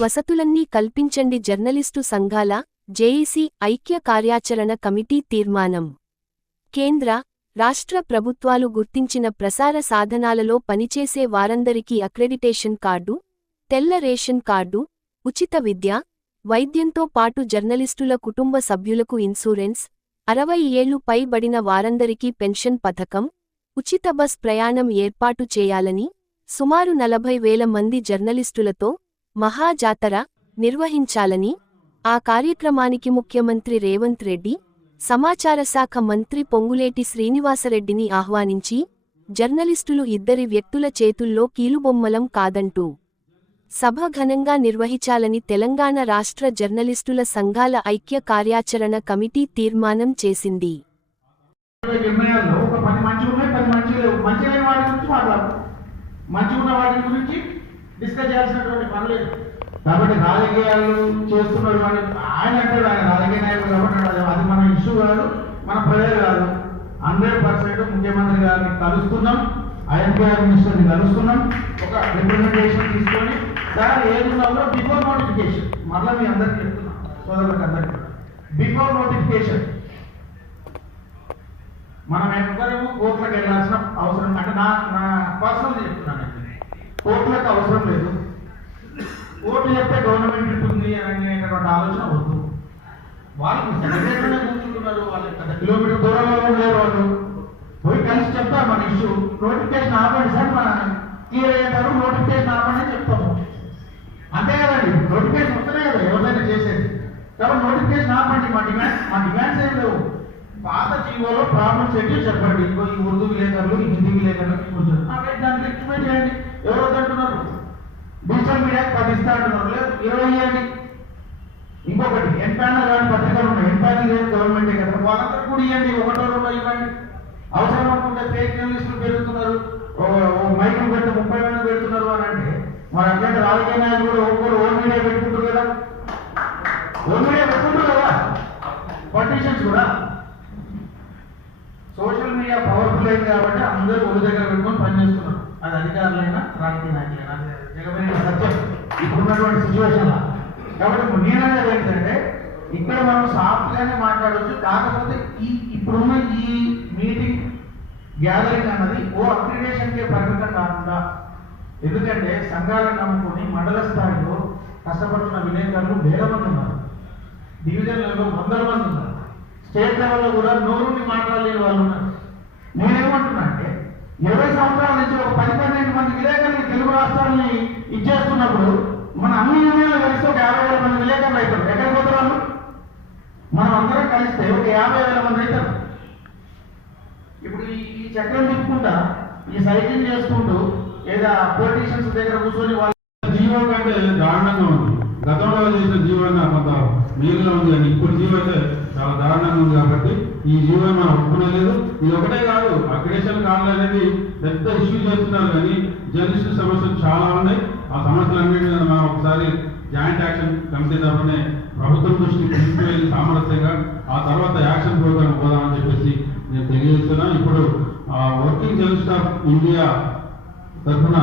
వసతులన్నీ కల్పించండి జర్నలిస్టు సంఘాల జేఏసీ ఐక్య కార్యాచరణ కమిటీ తీర్మానం. కేంద్ర రాష్ట్ర ప్రభుత్వాలు గుర్తించిన ప్రసార సాధనాలలో పనిచేసే వారందరికీ అక్రెడిటేషన్ కార్డు తెల్ల రేషన్ కార్డు ఉచిత విద్య వైద్యంతో పాటు జర్నలిస్టుల కుటుంబ సభ్యులకు ఇన్సూరెన్స్ అరవై ఏళ్ళు పైబడిన వారందరికీ పెన్షన్ పథకం ఉచిత బస్ ప్రయాణం ఏర్పాటు చేయాలని సుమారు నలభై వేల మంది జర్నలిస్టులతో మహాజాతర నిర్వహించాలని ఆ కార్యక్రమానికి ముఖ్యమంత్రి రేవంత్ రెడ్డి సమాచార శాఖ మంత్రి పొంగులేటి శ్రీనివాసరెడ్డిని ఆహ్వానించి జర్నలిస్టులు ఇద్దరి వ్యక్తుల చేతుల్లో కీలుబొమ్మలం కాదంటూ సభ ఘనంగా నిర్వహించాలని తెలంగాణ రాష్ట్ర జర్నలిస్టుల సంఘాల ఐక్య కార్యాచరణ కమిటీ తీర్మానం చేసింది. మంచి ఉన్న వాటి గురించి డిస్కస్ చేయాల్సినటువంటి పనులు కాబట్టి రాజకీయాలు చేస్తున్నారు మనం ఆయన అంటాడు ఆయన రాజకీయ నాయకుడు కాబట్టి అది- మన ఇష్యూ కాదు మన ప్రజలు కాదు. హండ్రెడ్ పర్సెంట్ ముఖ్యమంత్రి గారిని కలుస్తున్నాం ఐఎంపీఆర్ మినిస్టర్ని కలుస్తున్నాం ఒక రిప్రజెంటేషన్ తీసుకొని సార్ ఏది ఉందో బిఫోర్ నోటిఫికేషన్. మరలా మీ అందరికి చెప్తున్నాం సోదరులకు అందరికీ బిఫోర్ నోటిఫికేషన్. మనం ఎవ్వరము కోర్టులకు వెళ్ళాల్సిన అవసరం అంటే నా నా పర్సనల్ చెప్తున్నాను ఓట్లకు అవసరం లేదు. ఓట్లు చెప్తే గవర్నమెంట్ ఉంటుంది అనేటటువంటి ఆలోచన వద్దు. వాళ్ళు సెక్రటరీలోనే కూర్చుంటున్నారు వాళ్ళు పెద్ద కిలోమీటర్ దూరంలో కూడా లేరు వాళ్ళు. పోయి కలిసి చెప్తారు మన ఇష్యూ. నోటిఫికేషన్ ఆపండి సార్ మన క్లియర్ నోటిఫికేషన్ ఆపండి అని చెప్తాము. అంతే కదండి నోటిఫికేషన్ వస్తేనే కదా ఎవరైనా చేసేది. కాబట్టి నోటిఫికేషన్ ఆపండి మా డిమాండ్ మా డిమాండ్స్ ఏం లేవు. పాత జీవోలో ప్రాబ్లమ్స్ ఏంటి చెప్పండి. ఇంకో ఈ ఉర్దూ విలేకరులు ఈ హిందీ డిజిటల్ మీడియా పది లేదు ఇరవై ఇవ్వండి. ఇంకొకటి ఎన్ ప్యానల్ కానీ పత్రికలు ఉన్నాయి. ఎన్ గవర్నమెంటే కదా. వాళ్ళందరూ కూడా ఇవ్వండి ఒకటో రూపాయలు ఇవ్వండి. అవసరం అనుకుంటే ఫేక్ జర్నలిస్టులు పెరుగుతున్నారు. మైకులు పెట్టి ముప్పై మంది పెడుతున్నారు అని అంటే మన అట్లాంటి రాజకీయ నాయకులు కూడా ఒక్కరు ఓన్ మీడియా పెట్టుకుంటారు కదా. ఓన్ మీడియా పెట్టుకుంటారు కదా. పొలిటీషియన్స్ కూడా. సోషల్ మీడియా పవర్ఫుల్ అయింది కాబట్టి అందరూ ఒక దగ్గర పెట్టుకొని పనిచేస్తున్నారు. అది అధికారులైనా రాజకీయ నాయకులైనా. జగమైన సత్యం. ఇప్పుడున్నటువంటి సిచ్యువేషన్ కాబట్టి నేననేది ఏంటంటే ఇక్కడ మనం సాఫ్ట్గానే మాట్లాడవచ్చు కాకపోతే ఈ ఇప్పుడున్న ఈ మీటింగ్ గ్యాదరింగ్ అన్నది ఓ అగ్రిడేషన్కే పరిమితం కాకుండా ఎందుకంటే సంఘాలను నమ్ముకొని మండల స్థాయిలో కష్టపడుతున్న విలేకరులు వేల మంది ఉన్నారు. డివిజన్లలో వందల మంది ఉన్నారు. స్టేట్ లెవెల్లో కూడా నోరుని మాట్లాడలేని వాళ్ళు ఉన్నారు. నేనేమంటున్నా అంటే ఇరవై సంవత్సరాల నుంచి ఒక పది పన్నెండు మంది విలేకరులు తెలుగు రాష్ట్రాలని ఇచ్చేస్తున్నప్పుడు మన అన్ని యూనియన్లు కలిసి ఒక యాభై వేల మంది విలేకరులు అవుతారు. ఎక్కడికి పోతారు మనం అందరం కలిస్తే ఒక యాభై వేల మంది అవుతారు. ఇప్పుడు ఈ చక్రం తిప్పుకుంటా ఈ సైకిల్ చేసుకుంటూ ఏదో పొలిటీషియన్స్ దగ్గర కూర్చొని వాళ్ళ జీవో కంటే దారుణంగా ఉంది. గతంలో చేసిన జీవన కొంత మేలుగా ఉంది కానీ ఇప్పుడు జీవో అయితే చాలా దారుణంగా ఉంది కాబట్టి ఈ జీవనం మనం ఒప్పుకునేలేదు ఇది ఒకటే కాదు అగ్రేషన్ కార్డులు అనేది పెద్ద ఇష్యూ చేస్తున్నారు కానీ జర్నలిస్ట్ సమస్యలు చాలా ఉన్నాయి. ఆ సమస్యలు అన్నింటి మనం ఒకసారి జాయింట్ యాక్షన్ కమిటీ తరఫునే ప్రభుత్వం దృష్టికి తీసుకువెళ్ళి సామరస్యంగా ఆ తర్వాత యాక్షన్ ప్రోగ్రామ్ పోదామని చెప్పేసి నేను తెలియజేస్తున్నా. ఇప్పుడు వర్కింగ్ జర్నలిస్ట్ ఆఫ్ ఇండియా తరఫున